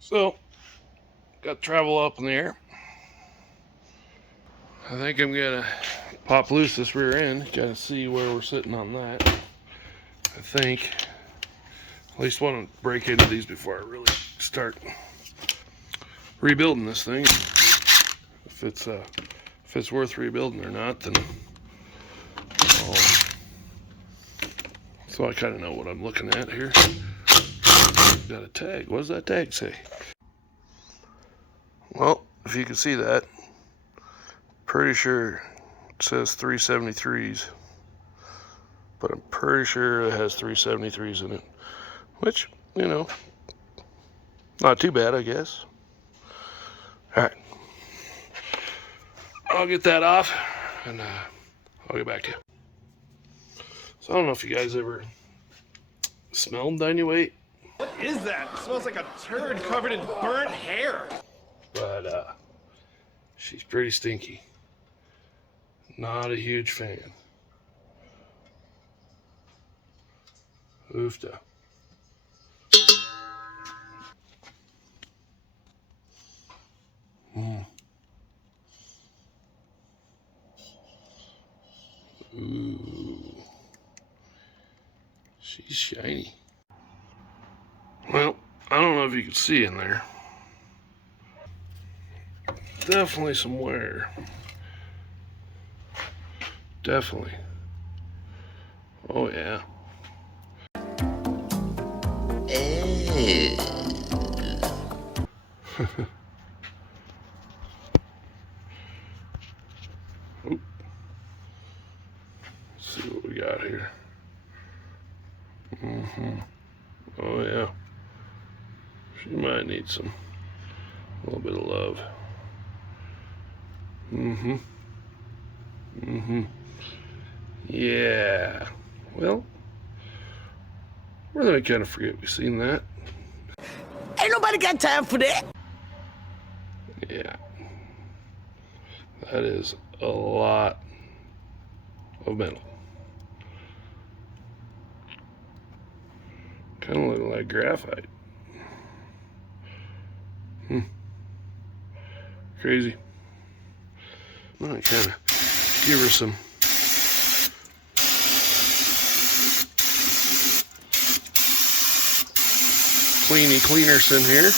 So, got Travelall up in the air. I think I'm gonna pop loose this rear end, kind of see where we're sitting on that. I think at least want to break into these before I really start rebuilding this thing. If it's worth rebuilding or not, then so I kind of know what I'm looking at here. Got a tag. What does that tag say? Well, if you can see that, pretty sure it says 373s, but I'm pretty sure it has 373s in it, which, you know, not too bad, I guess. All right, I'll get that off and I'll get back to you. So I don't know if you guys ever smelled Dynamite. What is that? It smells like a turd covered in burnt hair. But she's pretty stinky. Not a huge fan. Oofta. Ooh. She's shiny. Well, I don't know if you can see in there. Definitely some wear. Definitely. Oh yeah. Oop. Let's see what we got here. Oh yeah. She might need a little bit of love. Yeah. Well, we're gonna kind of forget we've seen that. Ain't nobody got time for that. Yeah. That is a lot of metal. Kind of looking like graphite. Crazy. I'm gonna kind of give her some cleaners in here.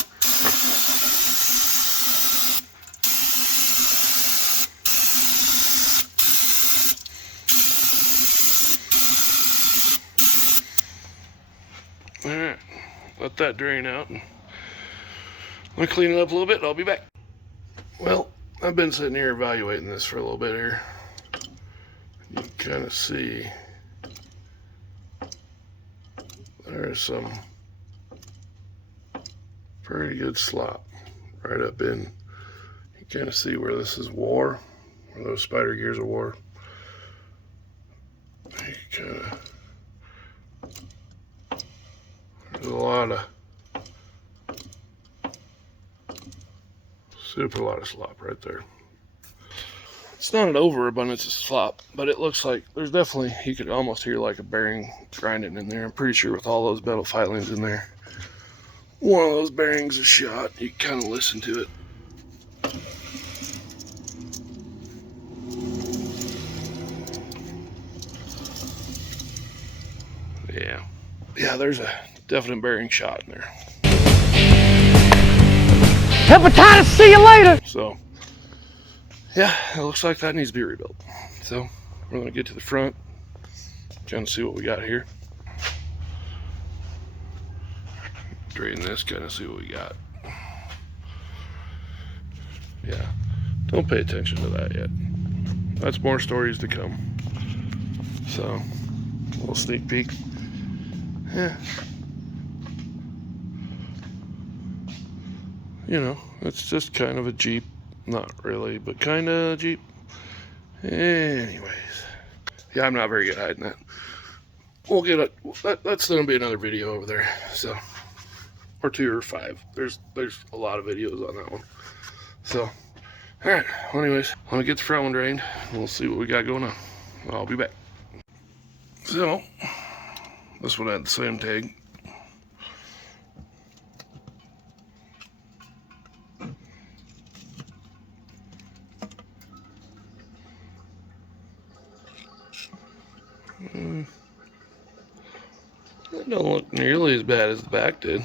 Alright, let that drain out. I'm gonna clean it up a little bit and I'll be back. Well, I've been sitting here evaluating this for a little bit here. You can kind of see there's some pretty good slop right up in. You kind of see where this is wore, where those spider gears are wore. You kind of, there's a lot of, super lot of slop right there. It's not an overabundance of slop, but it looks like there's definitely, you could almost hear like a bearing grinding in there. I'm pretty sure with all those metal filings in there, one of those bearings is shot. You can kind of listen to it. Yeah, there's a definite bearing shot in there. Hepatitis, see you later. So, yeah, it looks like that needs to be rebuilt. So, we're gonna get to the front, kind of see what we got here. Drain this, kind of see what we got. Yeah, don't pay attention to that yet. That's more stories to come. So, a little sneak peek. Yeah. You know, it's just kind of a Jeep. Not really, but kind of a Jeep. Anyways. Yeah, I'm not very good at hiding that. We'll get it. That's going to be another video over there. So, or 2 or 5. There's a lot of videos on that one. So, all right. Well, anyways, let me get the front one drained. We'll see what we got going on. I'll be back. So, this one had the same tag. don't look nearly as bad as the back did.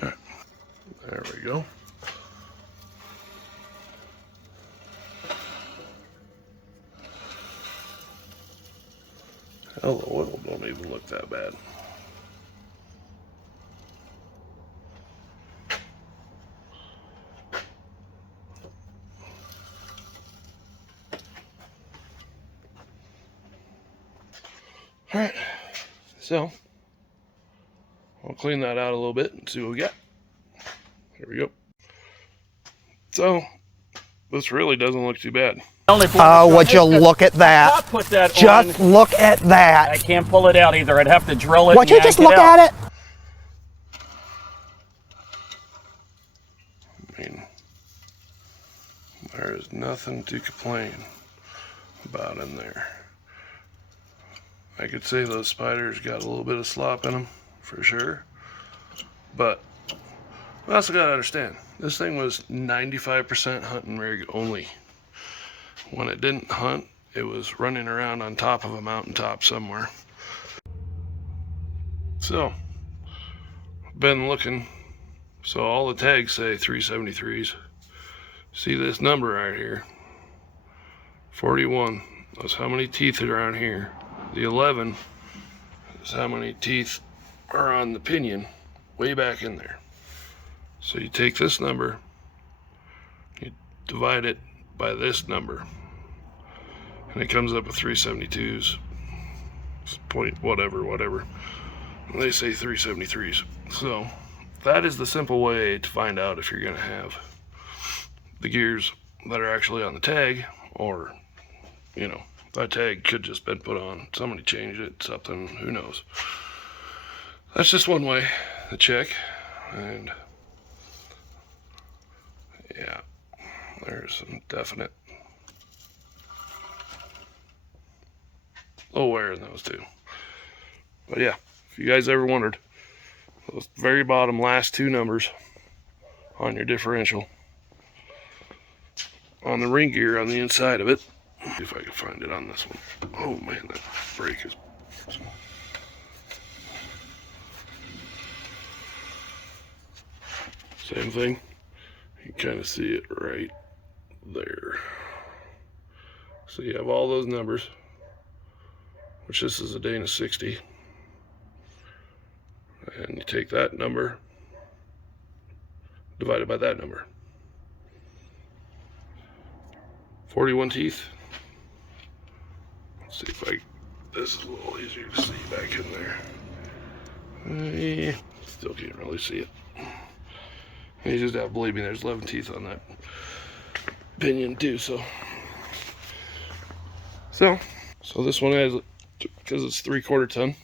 Right. There we go. Hell, the oil don't even look that bad. Alright, so I'll clean that out a little bit and see what we got. Here we go. So, this really doesn't look too bad. Oh, would you look at that? Put that Just on. look at that. I can't pull it out either. I'd have to drill it. Would you just look at it? I mean, there is nothing to complain about in there. I could say those spiders got a little bit of slop in them, for sure. But we also got to understand, this thing was 95% hunting rig only. When it didn't hunt, it was running around on top of a mountaintop somewhere. So, been looking. So all the tags say 373s. See this number right here, 41. That's how many teeth are around here. The 11 is how many teeth are on the pinion way back in there. So you take this number, you divide it by this number, and it comes up with 372s. Point whatever. And they say 373s. So that is the simple way to find out if you're gonna have the gears that are actually on the tag, or, you know, that tag could just been put on. Somebody changed it, something, who knows. That's just one way to check. And yeah, there's some definite low wear in those two. But yeah, if you guys ever wondered, those very bottom last two numbers on your differential, on the ring gear on the inside of it. See if I can find it on this one. Oh man, that brake is... Same thing. You can kind of see it right there. So you have all those numbers, which this is a Dana 60. And you take that number, divided by that number. 41 teeth. Let's see if this is a little easier to see back in there. Still can't really see it. You just have to believe me, there's 11 teeth on that pinion too, so this one has, because it's 3/4 ton,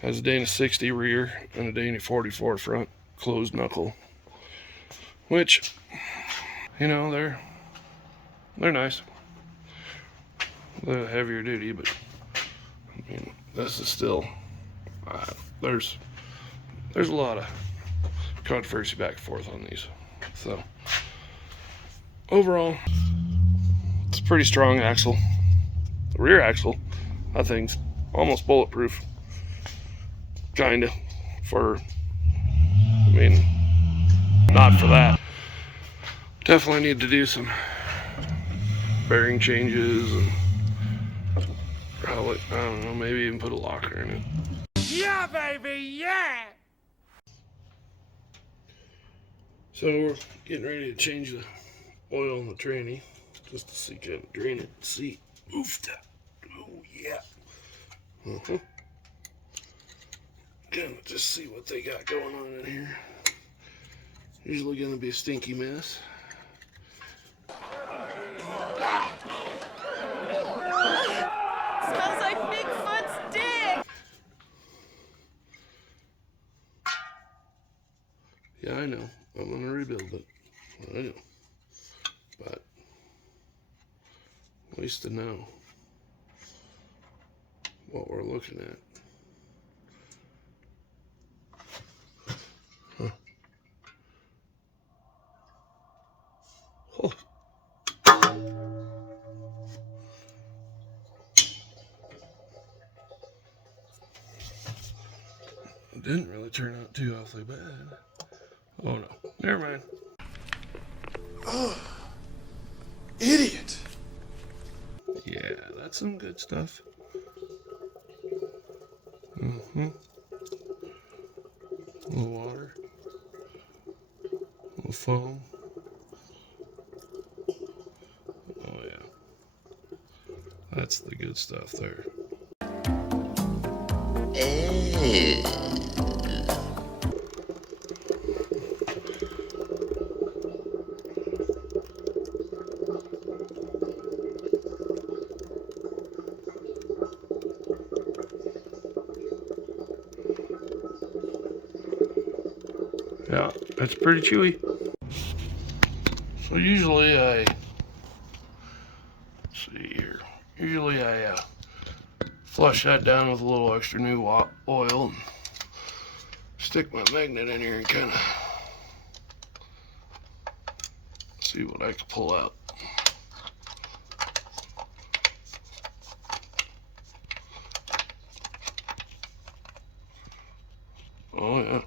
has a Dana 60 rear and a Dana 44 front, closed knuckle, which, you know, they're nice. They're heavier duty, but I mean, this is still there's a lot of controversy back and forth on these. So overall, it's a pretty strong axle. The rear axle, I think's almost bulletproof, kinda. I mean, not for that. Definitely need to do some bearing changes and probably, I don't know, maybe even put a locker in it. Yeah, baby, yeah! So we're getting ready to change the oil in the tranny, just to see, kind of drain it, see. Oofta. Oh yeah. Kind of just see what they got going on in here. Usually gonna be a stinky mess. Smells like Bigfoot's dick! Yeah, I know. I'm gonna rebuild it. I know. But at least to know what we're looking at. Huh. Oh. It didn't really turn out too awfully bad. Oh no, never mind. Oh, idiot. Yeah, that's some good stuff. Mm-hmm. A little water. A little foam. Oh yeah. That's the good stuff there. Yeah, it's pretty chewy. So usually let's see here. Usually I flush that down with a little extra new oil and stick my magnet in here and kind of see what I can pull out. Oh yeah.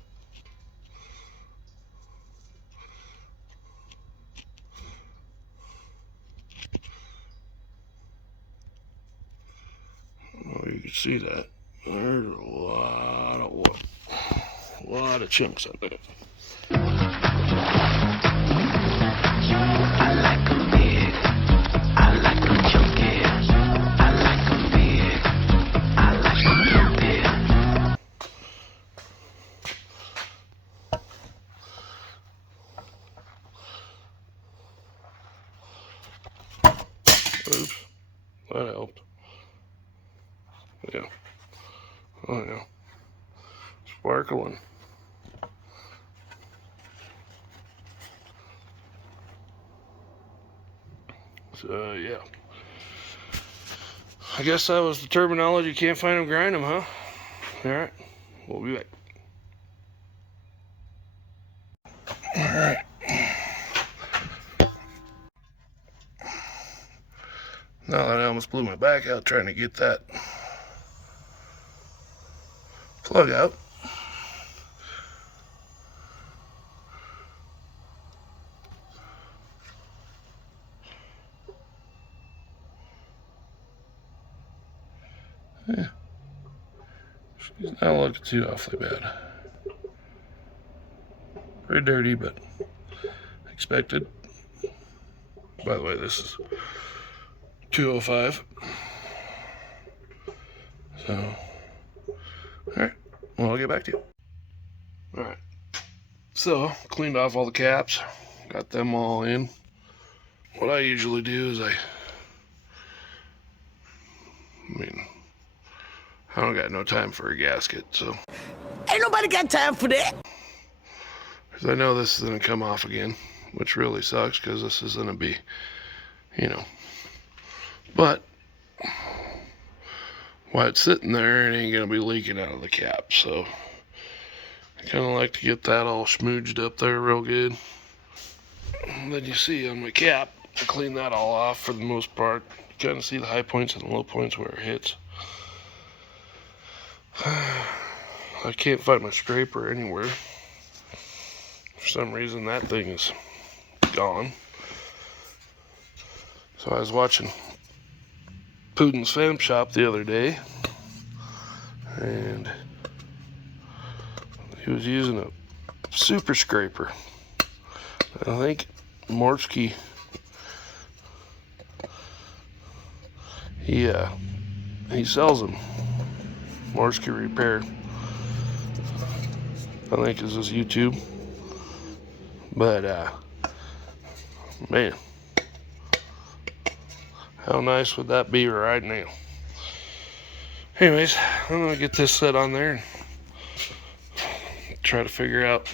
Oh, you can see that. There's a lot of chunks on there. Oops, that helped. Yeah. Oh yeah. Sparkling. So yeah. I guess that was the terminology. Can't find them, grind them, huh? Alright. We'll be back. Alright. Now that I almost blew my back out trying to get that plug out. Yeah. She's not looking too awfully bad. Pretty dirty, but expected. By the way, this is 205. So, alright. Well, I'll get back to you. Alright. So, cleaned off all the caps. Got them all in. What I usually do is I don't got no time for a gasket, so. Ain't nobody got time for that. Because I know this is going to come off again, which really sucks because this is going to be, but while it's sitting there, it ain't going to be leaking out of the cap, so I kind of like to get that all schmooged up there real good. And then you see on my cap, I clean that all off for the most part. You kind of see the high points and the low points where it hits. I can't find my scraper anywhere. For some reason, that thing is gone. So I was watching Putin's Fan Shop the other day, and he was using a super scraper. I think Morsky, he sells them. Morsky Repair, I think is his YouTube. But man, how nice would that be right now? Anyways, I'm gonna get this set on there and try to figure out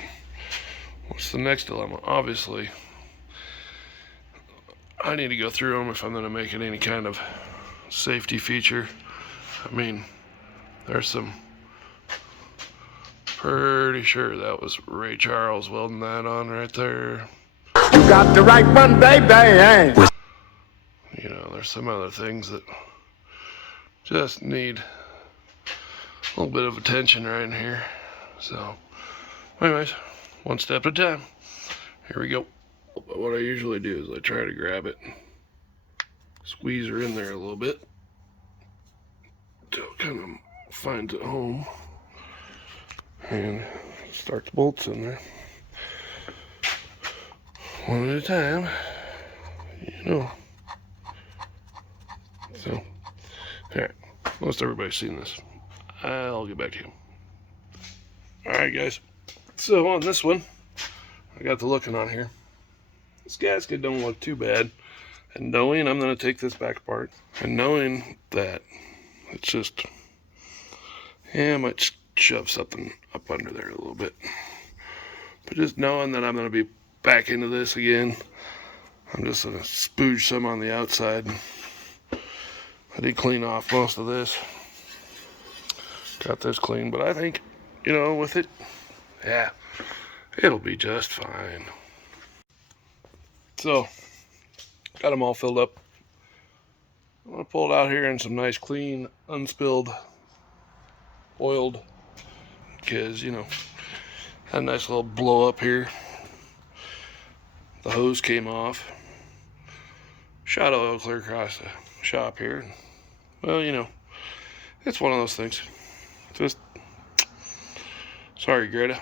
what's the next dilemma. Obviously, I need to go through them if I'm gonna make it any kind of safety feature. I mean, there's some, pretty sure that was Ray Charles welding that on right there. You got the right one, baby. There's some other things that just need a little bit of attention right in here. So, anyways, one step at a time. Here we go. What I usually do is I try to grab it, squeeze her in there a little bit, till it kind of finds it home, and start the bolts in there. One at a time, you know. So, alright, most everybody's seen this. I'll get back to you. Alright guys, so on this one, I got the looking on here. This gasket don't look too bad. And knowing I'm going to take this back apart, and knowing that it's just, I might shove something up under there a little bit. But just knowing that I'm going to be back into this again, I'm just going to spooge some on the outside. I did clean off most of this. Got this clean, but I think, you know, with it, yeah, it'll be just fine. So, got them all filled up. I'm going to pull it out here in some nice, clean, unspilled, oiled, because, you know, had a nice little blow up here. The hose came off. Shot oil clear across the shop here. Well, you know, it's one of those things. Just, sorry, Greta.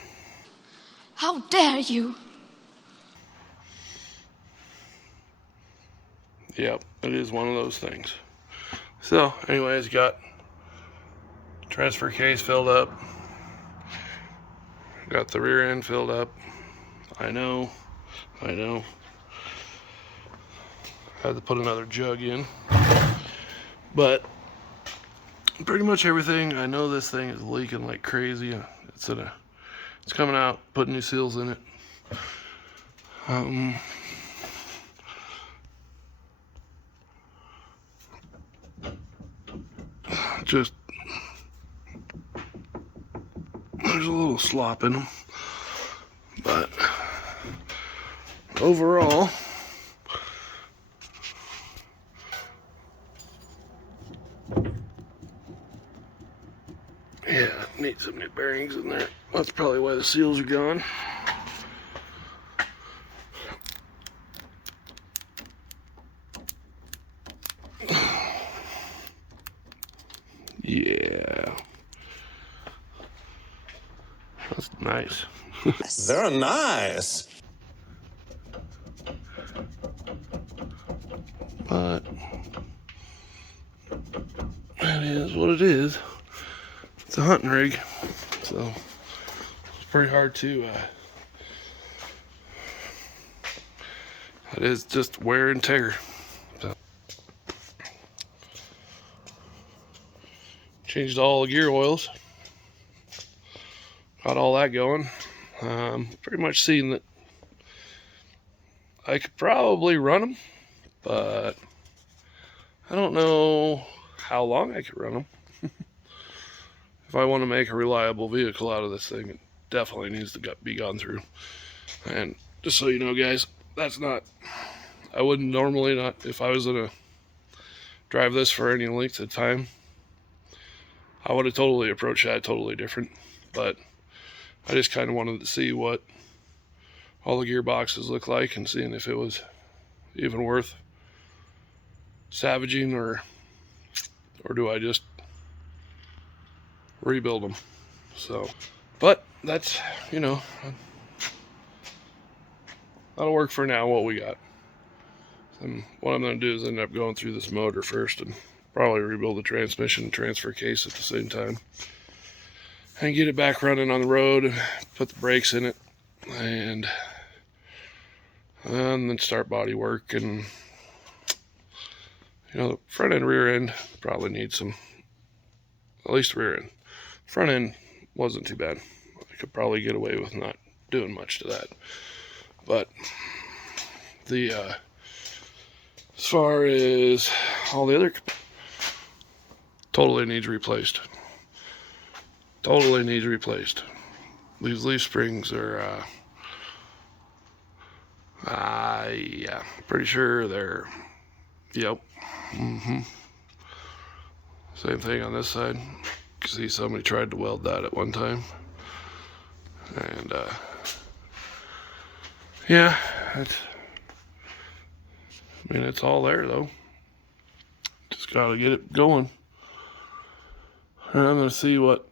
How dare you? Yep, it is one of those things. So, anyways, got transfer case filled up. Got the rear end filled up. I know. Had to put another jug in. But pretty much everything. I know this thing is leaking like crazy. It's coming out. Putting new seals in it. Just there's a little slop in them, but overall, yeah, need some new bearings in there. That's probably why the seals are gone. Yeah. That's nice. Very nice. But it is what it is. It's a hunting rig, so it's pretty hard to it is just wear and tear. So, changed all the gear oils, got all that going. Pretty much seen that I could probably run them, but I don't know how long I could run them. If I want to make a reliable vehicle out of this thing, it definitely needs to be gone through. And just so you know, guys, that's not, I wouldn't normally not, if I was gonna drive this for any length of time, I would have totally approached that totally different. But I just kind of wanted to see what all the gearboxes look like and seeing if it was even worth savaging, or do I just rebuild them. So, but that's, you know, that'll work for now, what we got. And what I'm going to do is end up going through this motor first and probably rebuild the transmission and transfer case at the same time, and get it back running on the road and put the brakes in it, and then start body work. And you know, the front end, rear end probably needs some, at least rear end. Front end wasn't too bad. I could probably get away with not doing much to that. But the as far as all the other, totally needs replaced. Totally needs replaced. These leaf springs are yeah, pretty sure they're, yep. Same thing on this side. See, somebody tried to weld that at one time. And yeah, it's all there though. Just gotta get it going. And I'm gonna see what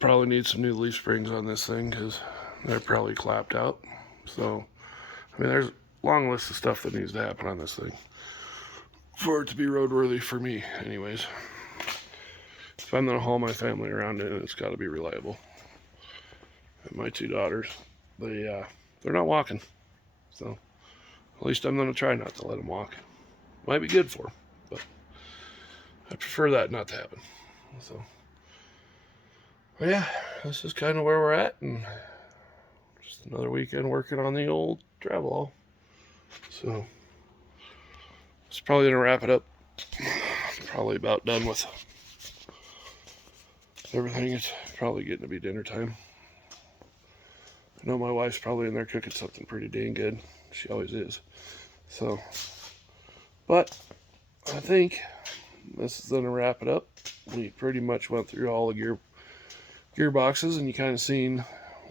probably needs some new leaf springs on this thing because they're probably clapped out. So there's a long list of stuff that needs to happen on this thing for it to be roadworthy for me anyways. If I'm gonna haul my family around in it, it's got to be reliable. And my two daughters, they're not walking, so at least I'm gonna try not to let them walk. Might be good for them, but I prefer that not to happen. So but yeah, this is kind of where we're at, and just another weekend working on the old Travelall. So it's probably gonna wrap it up. Probably about done with everything. It's probably getting to be dinner time. I know my wife's probably in there cooking something pretty dang good. She always is. So, but I think this is gonna wrap it up. We pretty much went through all the gearboxes, and you kind of seen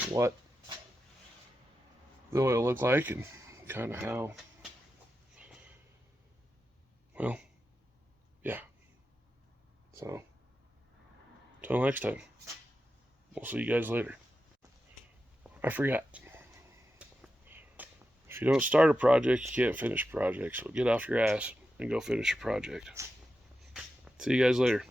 what the oil looked like and kind of how. Well, yeah. So, till next time, we'll see you guys later. I forgot. If you don't start a project, you can't finish a project. So get off your ass and go finish a project. See you guys later.